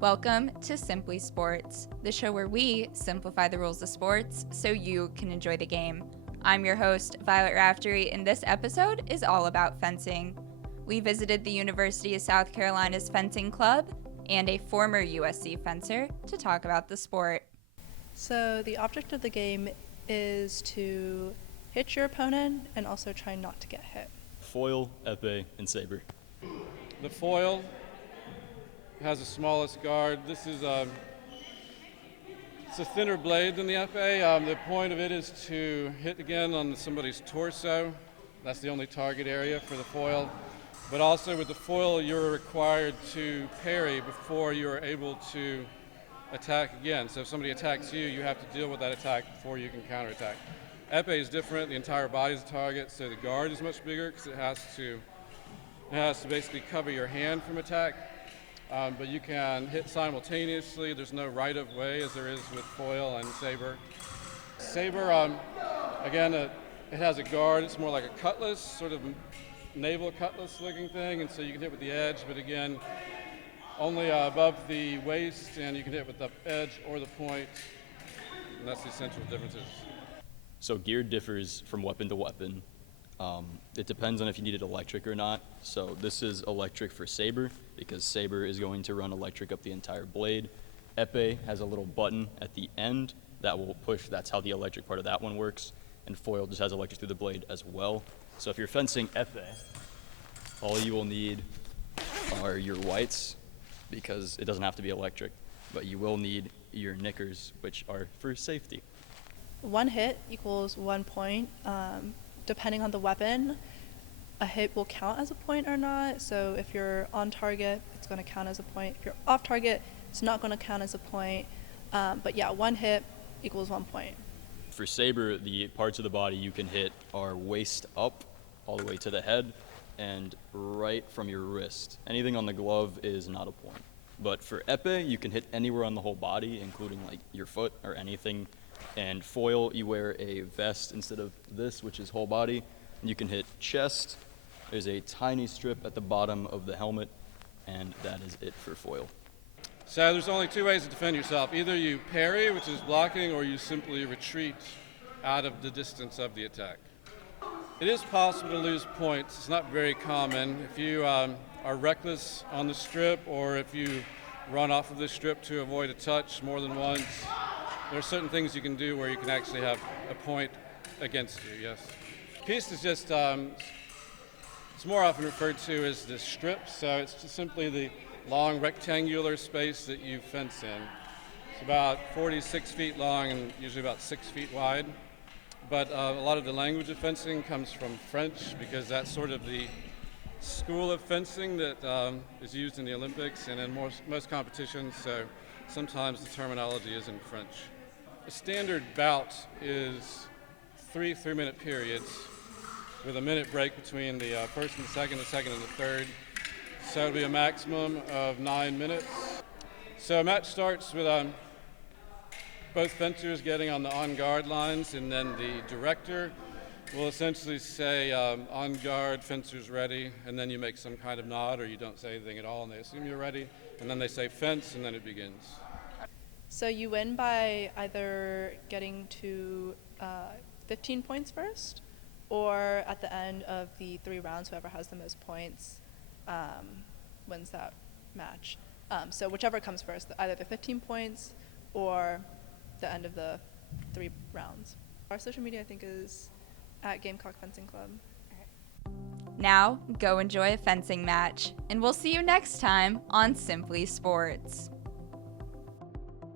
Welcome to Simply Sports, the show where we simplify the rules of sports so you can enjoy the game. I'm your host, Violet Raftery, and this episode is all about fencing. We visited the University of South Carolina's fencing club and a former USC fencer to talk about the sport. So the object of the game is to hit your opponent and also try not to get hit. Foil, epee, and saber. The foil has the smallest guard. This is it's a thinner blade than the epee. The point of it is to hit again on somebody's torso. That's the only target area for the foil. But also with the foil, you're required to parry before you are able to attack again. So if somebody attacks you, you have to deal with that attack before you can counterattack. Epee is different. The entire body is a target, so the guard is much bigger because it has to basically cover your hand from attack. But you can hit simultaneously. There's no right of way as there is with foil and saber. Saber, again, it has a guard. It's more like a cutlass, sort of naval cutlass looking thing, and so you can hit with the edge, but again, only above the waist, and you can hit with the edge or the point, and that's the essential differences. So gear differs from weapon to weapon. It depends on if you need it electric or not. So this is electric for saber because saber is going to run electric up the entire blade. Epee has a little button at the end that will push. That's how the electric part of that one works. And foil just has electric through the blade as well. So if you're fencing epee, all you will need are your whites because it doesn't have to be electric, but you will need your knickers, which are for safety. One hit equals 1 point. Depending on the weapon, a hit will count as a point or not. So if you're on target, it's going to count as a point. If you're off target, it's not going to count as a point. But yeah, one hit equals 1 point. For saber, the parts of the body you can hit are waist up all the way to the head and right from your wrist. Anything on the glove is not a point. But for epee, you can hit anywhere on the whole body, including like your foot or anything. And foil, you wear a vest instead of this, which is whole body. And you can hit chest. There's a tiny strip at the bottom of the helmet, and that is it for foil. So there's only two ways to defend yourself. Either you parry, which is blocking, or you simply retreat out of the distance of the attack. It is possible to lose points. It's not very common. If you are reckless on the strip, or if you run off of the strip to avoid a touch more than once, there are certain things you can do where you can actually have a point against you, yes. Piece is just, it's more often referred to as the strip, so it's just simply the long rectangular space that you fence in. It's about 46 feet long and usually about 6 feet wide. But a lot of the language of fencing comes from French because that's sort of the school of fencing that is used in the Olympics and in most competitions, so sometimes the terminology is in French. A standard bout is 3 3-minute periods with a minute break between the first and the second and the third. So it'll be a maximum of 9 minutes. So a match starts with both fencers getting on the on-guard lines, and then the director will essentially say, on guard, fencers ready, and then you make some kind of nod or you don't say anything at all, and they assume you're ready, and then they say fence, and then it begins. So you win by either getting to 15 points first, or at the end of the 3 rounds, whoever has the most points wins that match. So whichever comes first, either the 15 points or the end of the 3 rounds. Our social media, I think, is at Gamecock Fencing Club. Now, go enjoy a fencing match, and we'll see you next time on Simply Sports.